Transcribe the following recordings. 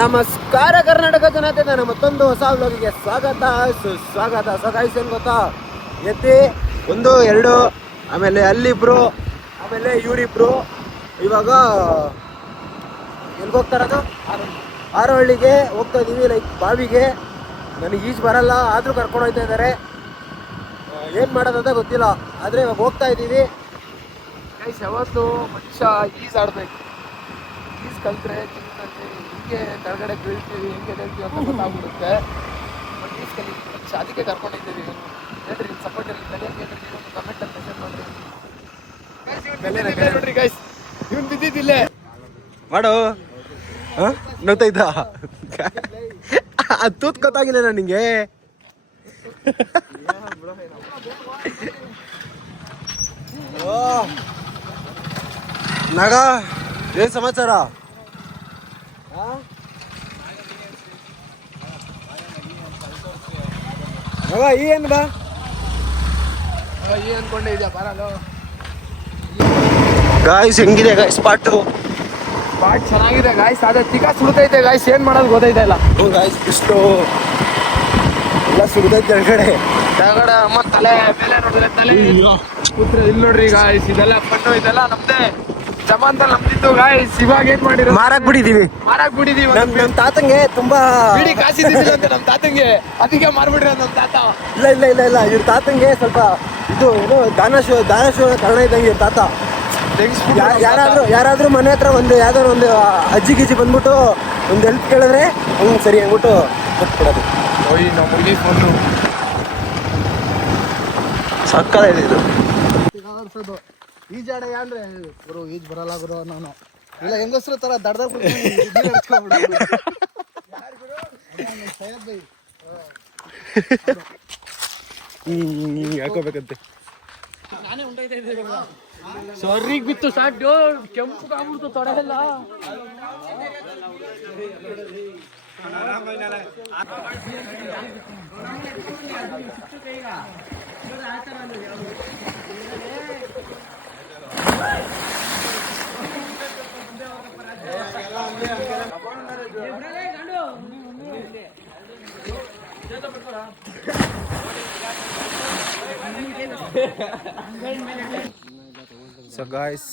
ನಮಸ್ಕಾರ ಕರ್ನಾಟಕ ಜನತೆ, ನನ್ನ ಮತ್ತೊಂದು ಹೊಸ ವ್ಲಾಗಿಗೆ ಸ್ವಾಗತ ಸುಸ್ವಾಗತ. ಸಗಾಯಿಸಿ ಏನು ಗೊತ್ತಾ, ಎತ್ತಿ 1 2 ಆಮೇಲೆ ಅಲ್ಲಿಬ್ರು ಆಮೇಲೆ ಇವರಿಬ್ರು ಇವಾಗ ಎಲ್ಲಿಗೆ ಹೋಗ್ತಾರದು ಆರೋಹಳ್ಳಿಗೆ ಹೋಗ್ತಾ ಇದ್ದೀವಿ. ಲೈಕ್ ಬಾವಿಗೆ. ನನಗೆ ಈಜು ಬರಲ್ಲ, ಆದರೂ ಕರ್ಕೊಂಡು ಹೋಗ್ತಾ ಇದ್ದಾರೆ. ಏನು ಮಾಡೋದಂತ ಗೊತ್ತಿಲ್ಲ, ಆದರೆ ಇವಾಗ ಹೋಗ್ತಾ ಇದ್ದೀವಿ. ಗೈಸ್, ಯಾವತ್ತು ಮನುಷ್ಯ ಈಜಾಡ್ಬೇಕು. ಈಜು ಕಲ್ತ್ರೆ ಜೀವನದಲ್ಲಿ ಹಿಂಗೆ ಕೆಳಗಡೆ ಬೀಳ್ತೀವಿ, ಹಿಂಗೆ ಹೇಳ್ತೀವಿ ಅಂತ ಗೊತ್ತಾಗ್ಬಿಡುತ್ತೆ. ಬಟ್ ಈಜು ಕಲಿತೀವಿ ಮನುಷ್ಯ, ಅದಕ್ಕೆ ಕರ್ಕೊಂಡಿದ್ದೀವಿ. ಹೇಳ್ರಿ, ನಿಮ್ಮ ಸಪೋರ್ಟ್ ಇರಲಿ. ಒಂದು ಕಮೆಂಟಲ್ಲಿ ಮೆಸೇಜ್ ಮಾಡಿರಿ. ನೋಡ್ರಿ ಗೈಸ್, ಇವ್ನು ಬಿದ್ದಿದ್ದಿಲ್ಲೇ ಮಾಡು. ಹಾಂ, ನೋಡ್ತಾಯ್ತಾ? ಅದು ತೂತ್ ಗೊತ್ತಾಗಿಲ್ಲ ನನಗೆ. ನಾಗ, ಏನು ಸಮಾಚಾರ? ಮಗ ಏನು ಬಾ ಈ ಅನ್ಕೊಂಡೆ ಇದೆಯಾ ಬರಲ್ಲ. ಗಾಯ್ಸ್, ಹೆಂಗಿದೆ ಗಾಯ್ಸ್ ಸ್ಪಾಟ್ ಚೆನ್ನಾಗಿದೆ ಗಾಯ್ಸ್. ಅದೇ ತಿಕ್ಕ ಸುಡ್ತೈತೆ ಗಾಯ್ಸ್, ಏನು ಮಾಡೋದು ಗೊತ್ತೈತೆ ಇಲ್ಲ. ಗಾಯ್ಸ್, ಇಷ್ಟು ಎಲ್ಲ ಸುಡ್ತೈತೆ ಕೆಳಗಡೆ ಅಮ್ಮ. ತಲೆ ಮೇಲೆ ನೋಡಿದ್ರೆ ತಲೆ ಕೂತ್ರೆ ಇಲ್ಲಿ ನೋಡ್ರಿ ಗಾಯ್ಸ್, ಇದೆಲ್ಲ ಪಟ್ಟು ಇದೆಲ್ಲ ನಮ್ದೇ ಜಮಾನ್ದಲ್ಲಿ ನಮ್ದಿತ್ತು ಗಾಯ್ಸ್. ಇವಾಗ ಏನ್ ಮಾಡಿರೋ ಮಾರಾಕ್ ಬಿಟ್ಟಿದೀವಿ. ನಮ್ಮ ತಾತಂಗೆ ತುಂಬಾ ಬಿಡಿ ಕಾಸಿದ್ದಿಲ್ಲ ಅಂತ ನಮ್ಮ ತಾತಂಗೆ, ಅದಕ್ಕೆ ಮಾರ್ಬಿಡ್ರಿ ನಮ್ಮ ತಾತ. ಇಲ್ಲ ಇವ್ರ ತಾತಂಗೆ ಸ್ವಲ್ಪ ಇದು ಏನು ದಾನ ಶೋ ಕಾರಣ ಇದ್ದಂಗೆ ಇವ್ರ ತಾತ. ಯಾರಾದ್ರೂ ಮನೆ ಹತ್ರ ಯಾವ್ದಾದ್ರು ಒಂದು ಅಜ್ಜಿ ಗಿಜ್ಜಿ ಬಂದ್ಬಿಟ್ಟು ಒಂದು ಹೆಲ್ಪ್ ಕೇಳಿದ್ರೆ ಸರಿ ಅಂದ್ಬಿಟ್ಟು ಕೊಟ್ಬಿಡೋದು. ನಮ್ಮ ಹುಡುಗಿ ಫೋನು ಸಕ್ಕತ್ತಾಗಿದೆ ಇದು. ಈಜಾಡ ಅಂದ್ರೆ ಗುರು ಈಜ್ ಬರಲ್ಲ ಗುರು, ನಾನು ಇಲ್ಲ ಹೆಂಗಸ್ರು ತರ ದಡ್ದ ಹಾಕೋಬೇಕಂತೆ. ನಾನೇ ಉಂಟೈತೆ ಸೊರ್ರಿಗೆ ಬಿತ್ತು ಸಾಕು, ಕೆಂಪು ಕಾಗ್ಬಿಡ್ತು ತೊಡೆಲ್ಲ. ಸೊ ಗಾಯ್ಸ್,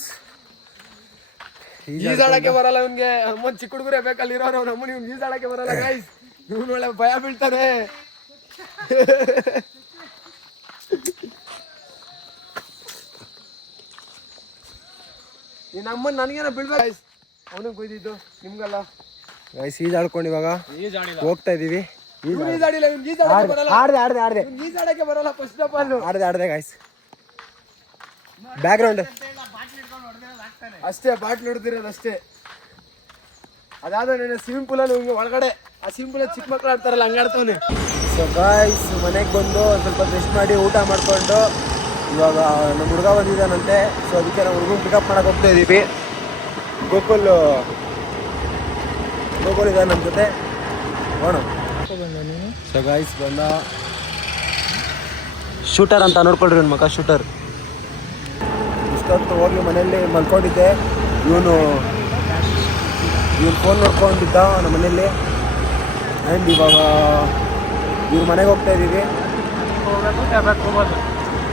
ಈಜಾಡಕ್ಕೆ ಬರಲ್ಲ ಇವನ್ಗೆ. ಅಮ್ಮನ್ ಚಿಕ್ಕ ಹುಡುಗರೇ ಬೇಕಲ್ಲಿರೋರು, ನಮ್ಮನ್ನ ಇವ್ನು ಈಜಾಡಕ್ಕೆ ಬರಲ್ಲ ಗಾಯ್ಸ್. ಇವನು ಒಳ್ಳೆ ಭಯ ಬೀಳ್ತಾನೆ. ಈ ನಮ್ಮನ್ನ ನನಗೇನೋ ಬೀಳ್ಬೇಕು ಗಾಯ್ಸ್. ಅವನಿಗೆ ಕೊಯ್ದಿದ್ದು ನಿಮ್ಗಲ್ಲ ಗಾಯ್ಸ್. ಈಜಾಡ್ಕೊಂಡು ಇವಾಗ ಹೋಗ್ತಾ ಇದೀವಿ. ಈಜಾಡಕ್ಕೆ ಬರಲ್ಲ ಫಸ್ಟ್ ಆಫ್ ಆಲ್. ಆಡ್ದೆ ಗಾಯ್ಸ್. ಬ್ಯಾಕ್ ಗ್ರೌಂಡ್ ಅಷ್ಟೇ, ಬಾಟ್ಲು ಹೊಡೆದಿರೋದು ಅಷ್ಟೇ. ಅದಾದ ಸ್ವಿಮ್ಮಿಂಗ್ ಪೂಲಲ್ಲಿ ಒಳಗಡೆ, ಆ ಸ್ವಿಮ್ಮಿಂಗ್ ಪೂಲಲ್ಲಿ ಚಿಕ್ಕ ಮಕ್ಳು ಆಡ್ತಾರಲ್ಲ ಹಂಗಾಡ್ತವನೆ. ಸೊ ಗಾಯ್ಸ್, ಮನೆಗೆ ಬಂದು ಸ್ವಲ್ಪ ರೆಸ್ಟ್ ಮಾಡಿ ಊಟ ಮಾಡಿಕೊಂಡು ಇವಾಗ ನಮ್ಮ ಹುಡುಗ ಬಂದಿದ್ದಾನಂತೆ. ಸೊ ಅದಕ್ಕೆ ನಾವು ಹುಡುಗನ ಪಿಕಪ್ ಮಾಡಕ್ಕೆ ಹೋಗ್ತಾ ಇದ್ದೀವಿ. ಗೋಕುಲ್ ಇದ್ದಾನೆ ನಮ್ಮ ಜೊತೆ, ನೋಡೋಣ. ಸೊ ಗಾಯ್ಸ್, ಬಂದ ಶೂಟರ್ ಅಂತ ನೋಡ್ಕೊಳ್ರಿ ನನ್ನ ಮಗ, ಶೂಟರ್. ಇಷ್ಟೊತ್ತು ಹೋಗಿ ಮನೆಯಲ್ಲಿ ಮಲ್ಕೊಂಡಿದ್ದೆ. ಇವನು ಫೋನ್ ನೋಡ್ಕೊಂಡಿದ್ದ ನಮ್ಮ ಮನೆಯಲ್ಲಿ. ಆ್ಯಂಡ್ ಇವಾಗ ಇವ್ರ ಮನೆಗೆ ಹೋಗ್ತಾ ಇದ್ದೀವಿ.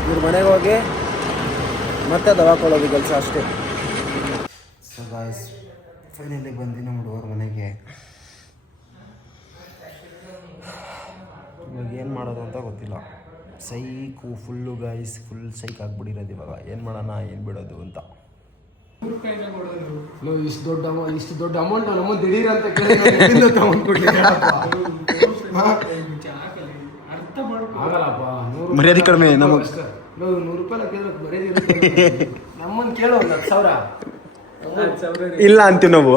ಇವ್ರ ಮನೆಗೆ ಹೋಗಿ ಮತ್ತೆ ದವಾಕೊಳ್ಳೋದು ಕೆಲಸ ಅಷ್ಟೇ. ಸೊ ಗಾಯ್ಸ್, ಫೈನಲಿ ಬಂದು ನಮ್ಮ ಹುಡುಗರ ಮನೆಗೆ. ಇವಾಗ ಏನು ಮಾಡೋದು ಅಂತ ಗೊತ್ತಿಲ್ಲ. Psych full guys, full psych ಆಗಿಬಿಟ್ಟಿರೋದು. ಇವಾಗ ಏನು ಮಾಡೋಣ, ಏನು ಬಿಡೋದು ಅಂತ. ಇಷ್ಟು ದೊಡ್ಡ ಅಮೌಂಟ್ ನಮ್ಮ ದಿಢೀರ್ ಅಂತ ಆಗಲ್ಲಪ್ಪ. ಮರ್ಯಾದೆ ಕಡಿಮೆ ನಮಗೆ. 100 ರೂಪಾಯಿ ಕೇಳಬೇಕು, ನಮ್ಮನ್ನು ಕೇಳೋ 10,000 ಇಲ್ಲ ಅಂತೀವಿ ನಾವು.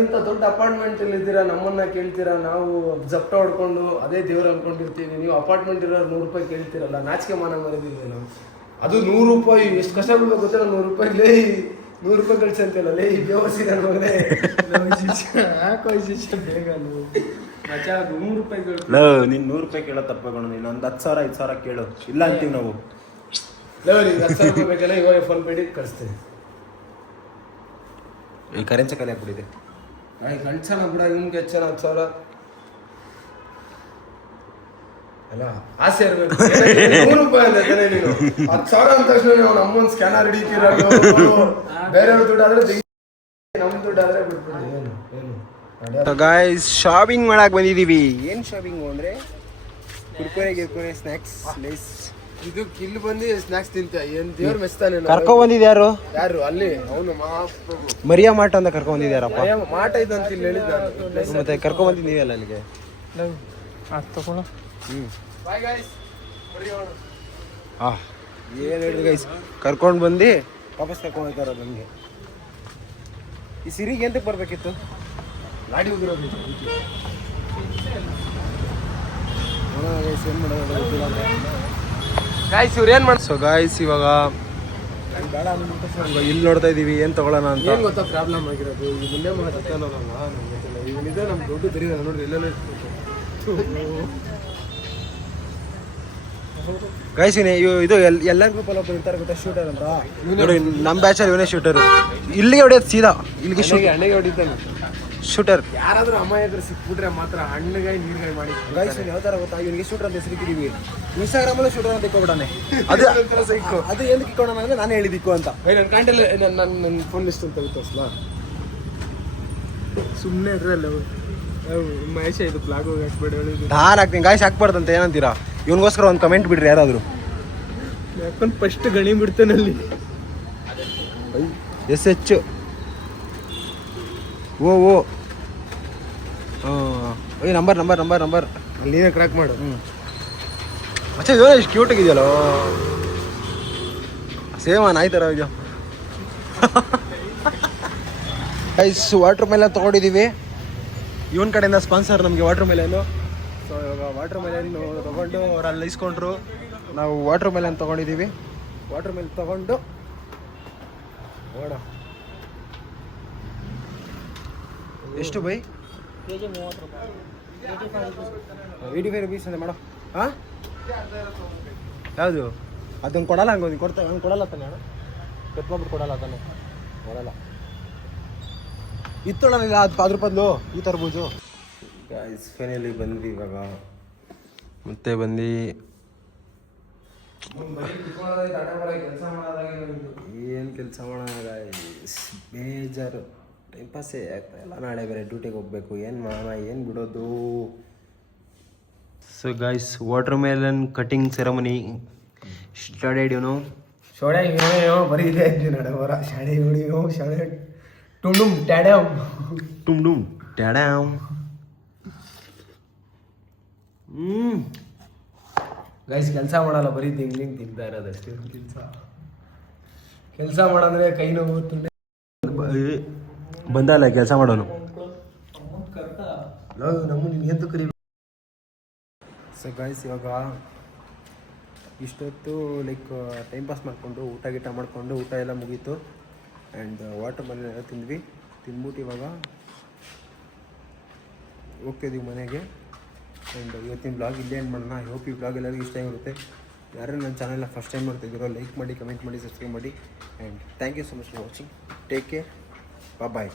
ಇಂಥ ದೊಡ್ಡ ಅಪಾರ್ಟ್ಮೆಂಟ್ ಅಲ್ಲಿ ಇದ್ದೀರಾ, ನಮ್ಮನ್ನ ಕೇಳ್ತೀರಾ. ನಾವು ಜಪ್ಟ ಹೊಡ್ಕೊಂಡು ಅದೇ ದೇವ್ರು ಅನ್ಕೊಂಡಿರ್ತೀವಿ. ನೀವು ಅಪಾರ್ಟ್ಮೆಂಟ್ ಇರೋರು 100 ರೂಪಾಯಿ ಕೇಳ್ತೀರಲ್ಲ, ನಾಚಿಕೆ ಮಾನ ಮರಿದಿದ್ವಿ ನಾವು. ಅದು 100 ರೂಪಾಯಿ ಎಷ್ಟು ಕಷ್ಟ ಬೀಳ್ಬೇಕು ಗೊತ್ತಿಲ್ಲ. 100 ರೂಪಾಯಿ 100 ರೂಪಾಯಿ ಕಳಿಸಿ ಅಂತಿಲ್ಲ. ಬೇವಸಿ ನನ್ನ ಮಗನೇ, ಬೇಗ 100 ರೂಪಾಯಿ ನೀನು 100 ರೂಪಾಯಿ ಕೇಳೋ ತಪ್ಪಗೋಣ. ನೀನು ಒಂದು 10,000 5,000 ಕೇಳು, ಇಲ್ಲ ಅಂತೀವಿ ನಾವು. 10,000 ರೂಪಾಯಿ ಬೇಕಲ್ಲ, ಇವಾಗ ಫೋನ್ ಪೇ ಕಳಿಸ್ತೀನಿ. ಈ ಕರೆನ್ಸಿ ಖಾಲಿ ಆಗ್ಬಿಟ್ಟಿದೆ. ಕಳ್ಸೋಣ ಬಿಡ, ನಿಮ್ಗೆ ಹೆಚ್ಚನ 10,000 ಅಲ್ಲ ಆಸೆ ಇರಬೇಕು. 100 ರೂಪಾಯಿ ಅಂದ್ರೆ ತಾನೇ ನೀನು 10,000 ಅಂದ ತಕ್ಷಣ ನೀವು ನಮ್ಮೊಂದು ಸ್ಕ್ಯಾನರ್ ಹಿಡಿತಿರೋದು, ಬೇರೆಯವ್ರ ದುಡ್ಡು ಆದ್ರೆ ನಮ್ಮ ದುಡ್ಡು ಆದ್ರೆ ಬಿಟ್ಬಿಡಿ. ಏನು ಗಾಯ್ಸ್ ಶಾಪಿಂಗ್ ಮಾಡಕ್ ಬಂದಿದೀವಿ. ಏನ್ ಶಾಪಿಂಗು ಅಂದ್ರೆ ಕುರ್ಕುರೆ ಸ್ನ್ಯಾಕ್ಸ್ ಲೇಸ್. ಇದು ಇಲ್ಲಿ ಬಂದು ಸ್ನಾಕ್ಸ್ ತಿಂತ ಏನ್ ದೇವ್ರ ಮೆಚ್ತಾನೆ. ಕರ್ಕೊ ಬಂದಿದ್ ಯಾರು ಅಲ್ಲಿ ಅವನು ಮಹಾಪ್ರಭು ಮರಿಯಾ ಮಾಟ ಅಂತ ಕರ್ಕೊ ಬಂದಿದ್ಯಾರಪ್ಪ. ಮಾಟ ಇದು ಅಂತ ಇಲ್ಲಿ ಹೇಳಿದ್ದ. ಮತ್ತೆ ಕರ್ಕೊ ಬಂದಿದ್ದೀವಲ್ಲ ಅಲ್ಲಿಗೆ. Bye guys. ಏನು ಹೇಳಿದ್ರು ಗೈಸ್, ಕರ್ಕೊಂಡು ಬಂದು ವಾಪಸ್ ಕರ್ಕೊಂಡು ಹೋಗ್ತಾರ ನಮಗೆ. ಈ ಸಿರಿಗೆ ಎಂತಕ್ಕೆ ಬರ್ಬೇಕಿತ್ತು? ಗಾಡಿ ಉಗಿರೋದು ಏನು ಮಾಡೋದು ಗಾಯ್ಸ್. ಇವ್ರು ಏನು ಮಾಡಿ ಸೊ ಗಾಯ್ಸ್ ಇವಾಗ ಇಲ್ಲಿ ನೋಡ್ತಾ ಇದೀವಿ ಏನು ತಗೊಳ್ಳೋಣ ಅಂತ. ಏನು ಗೊತ್ತಾ ಪ್ರಾಬ್ಲಮ್ ಆಗಿರೋದು, ಈ ಮುಂದೆ ಮಾತಾಡ್ತಾನಲ್ಲ ನಮ್ಗೆ ಗೊತ್ತಿಲ್ಲ. ಇವನಿದೆ ನಮ್ಮ ದುಡ್ಡು ತೆರೀದಲ್ಲ ನೋಡ್ರಿ, ಎಲ್ಲೆಲ್ಲ ಗೈಸ್ ಇದು ಎಲ್ಲ ಗ್ರೂಪಲ್ಲಿ ಒಬ್ಬರು ಇರ್ತಾರೆ ಗೊತ್ತಾ, ಶೂಟರ್ ಅಂತ. ನೋಡಿ ನಮ್ಮ ಬ್ಯಾಚಲ್ಲಿ ಇವನೇ ಶೂಟರು. ಇಲ್ಲಿಗೆ ಹೊಡೆಯೋದು ಸೀದಾ ಇಲ್ಲಿಗೆ ಅಣ್ಣಗೆ ಹೊಡಿತಾನೆ ಶೂಟರ್. ಯಾರಾದ್ರೂ ಅಮಾಯಕರು ಸಿಕ್ಬಿಟ್ರೆ ಮಾತ್ರ ಹಣ್ಣುಗಾಯಿ ನೀರ್ಗಾಯಿ ಮಾಡಿ. ಗೈಸ್ ಯಾವ ಥರ ಗೊತ್ತಾ, ಇವನಿಗೆ ಶೂಟರ್ ಅಂತ ಹೆಸರಿಟ್ಟಿದ್ದೀವಿ. ಇನ್ಸ್ಟಾಗ್ರಾಮಲ್ಲೂ ಶೂಟರ್ ಅಂತ ಇಕ್ಕೊಬಿಟ್ಟಾನೆ. ಅದು ಏನಕ್ಕೆ ಇಕ್ಕೋಣ ಅಂದರೆ ನಾನು ಹೇಳಿದಿಕ್ಕು ಅಂತ. ನನ್ನ ಕಾಂಟೆಲ್ಲ ನನ್ನ ಫೋನ್ ಲಿಸ್ಟ್ ಅಂತ ತೋರಿಸ್ಲಾ? ಸುಮ್ಮನೆ ಇದ್ರಲ್ಲ ಮಹೇಶ ಇದು ಬ್ಲಾಗ್ ಹೋಗಿ ಹಾಕ್ಬೇಡಿ ಹೇಳಿದ್ದು. ನಾನು ಹಾಕ್ತೀನಿ ಗಾಯ್ಸ್, ಹಾಕ್ಬಾರ್ದಂತ ಏನಂತೀರಾ? ಇವನಿಗೋಸ್ಕರ ಒಂದು ಕಮೆಂಟ್ ಬಿಡ್ರಿ ಯಾರಾದರೂ. ಯಾಕಂದ್ರೆ ಫಸ್ಟ್ ಗಣಿ ಬಿಡ್ತಾನಲ್ಲಿ SH ಓ ನಂಬರ್ ನೀವೇ ಕ್ರ್ಯಾಕ್ ಮಾಡು. ಅಚ್ಚ ಇದು ಎಷ್ಟು ಕ್ಯೂಟ್ ಆಗಿದೆಯಲ್ಲೋ, ಸೇಮ್ ನಾಯಿ ಥರ ಇದೆಯೋ. ಗೈಸ್ ವಾಟರ್ ಮೆಲನ್ ತೊಗೊಂಡಿದ್ದೀವಿ. ಇವನ ಕಡೆಯಿಂದ ಸ್ಪಾನ್ಸರ್ ನಮಗೆ ವಾಟರ್ ಮೆಲನ್ನು. ಸೊ ಇವಾಗ ವಾಟರ್ ಮೆಲನ್ ತೊಗೊಂಡು ಅವ್ರು ಅಲ್ಲಿ ಇಸ್ಕೊಂಡ್ರು. ನಾವು ವಾಟರ್ ಮೆಲನ್ ತೊಗೊಂಡಿದ್ದೀವಿ. ವಾಟರ್ ಮೆಲನ್ ತೊಗೊಂಡು ನೋಡ ಎಷ್ಟು ಬೈ? 85 ರುಪೀಸ್ ಅಂತ ಮಾಡೋ. ಹಾಂ ಯಾವುದು ಅದನ್ನು ಕೊಡಲ್ಲ, ಹಂಗೆ ಕೊಡ್ತಾ ಹಂಗೆ ಕೊಡಲ್ಲ ತಾನೆ ಅಣ್ಣ, ಕತ್ಕೊಂಡ್ಬಿಟ್ಟು ಕೊಡಲ್ಲ ತಾನೆ, ಕೊಡಲ್ಲ. ಇತ್ತೊಳನಿಲ್ಲ ಅದ್ರ ಬದಲು ಈ ತರ್ಬೂಜು. ಗಾಯ್ಸ್ ಫೈನಲಿ ಬಂದ್ವಿ ಇವಾಗ. ಮತ್ತೆ ಬಂದು ಏನು ಕೆಲಸ ಮಾಡೋಣ ಗಾಯ್ಸ್, ಬೇಜಾರು, ಟೈಮ್ ಪಾಸೇ ಆಗ್ತಾ ಇಲ್ಲ. ನಾಳೆ ಬೇರೆ ಡ್ಯೂಟಿಗೆ ಹೋಗ್ಬೇಕು, ಏನು ಮಾಡೋಣ ಏನು ಬಿಡೋದು. So guys water melon cutting ceremony started. ಇವನು ಶೋಡೆ ಬರೀ ಇದೆ ನಡವರ ಶಾಡೆ ಹೊಡಿಯೋ ಶಾಡೆ ಟುಂಡುಮ್ ಟ್ಯಾಡ್ಯಾಮ್ ಟುಮ್ ಟ್ಯಾಡ್ಯಾಮ್. ಗೈಸ್ ಕೆಲಸ ಮಾಡಲ್ಲ, ಬರೀ ಹಿಂಗೆ ತಿಂತಾ ಇರೋದು ಅಷ್ಟೇ ಕೆಲಸ ಮಾಡಂದ್ರೆ ಕೈ ನೋವು ತುಂಡೆ ಬಂದಲ್ಲ ಕೆಲಸ ಮಾಡೋನು. ನಮ್ಮ ನಿಮ್ಗೆಂತೂ ಕರಿ. ಸೊ ಗಾಯ್ಸ್ ಇವಾಗ ಇಷ್ಟೊತ್ತು ಲೈಕ್ ಟೈಮ್ ಪಾಸ್ ಮಾಡಿಕೊಂಡು ಊಟ ಮಾಡಿಕೊಂಡು ಊಟ ಎಲ್ಲ ಮುಗೀತು. ಆ್ಯಂಡ್ ವಾಟರ್ ಮೆಲನ್ ಎಲ್ಲ ತಿಂದ್ಬಿಟ್ಟು ಇವಾಗ ಹೋಗ್ತಿದ್ದೀವಿ ಮನೆಗೆ. ಆ್ಯಂಡ್ ಇವತ್ತಿನ ಬ್ಲಾಗ್ ಇಲ್ಲೇ ಏನು ಮಾಡೋಣ. ಐ ಹೋಪ್ ಈ ಬ್ಲಾಗ್ ಎಲ್ಲರಿಗೂ ಇಷ್ಟ ಆಗಿರುತ್ತೆ. ಯಾರು ನನ್ನ ಚಾನಲ್ನ ಫಸ್ಟ್ ಟೈಮ್ ಮಾಡ್ತಿದ್ದೀರೋ ಲೈಕ್ ಮಾಡಿ, ಕಮೆಂಟ್ ಮಾಡಿ, ಸಬ್ಸ್ಕ್ರೈಬ್ ಮಾಡಿ. And thank you so much for watching. Take care, bye.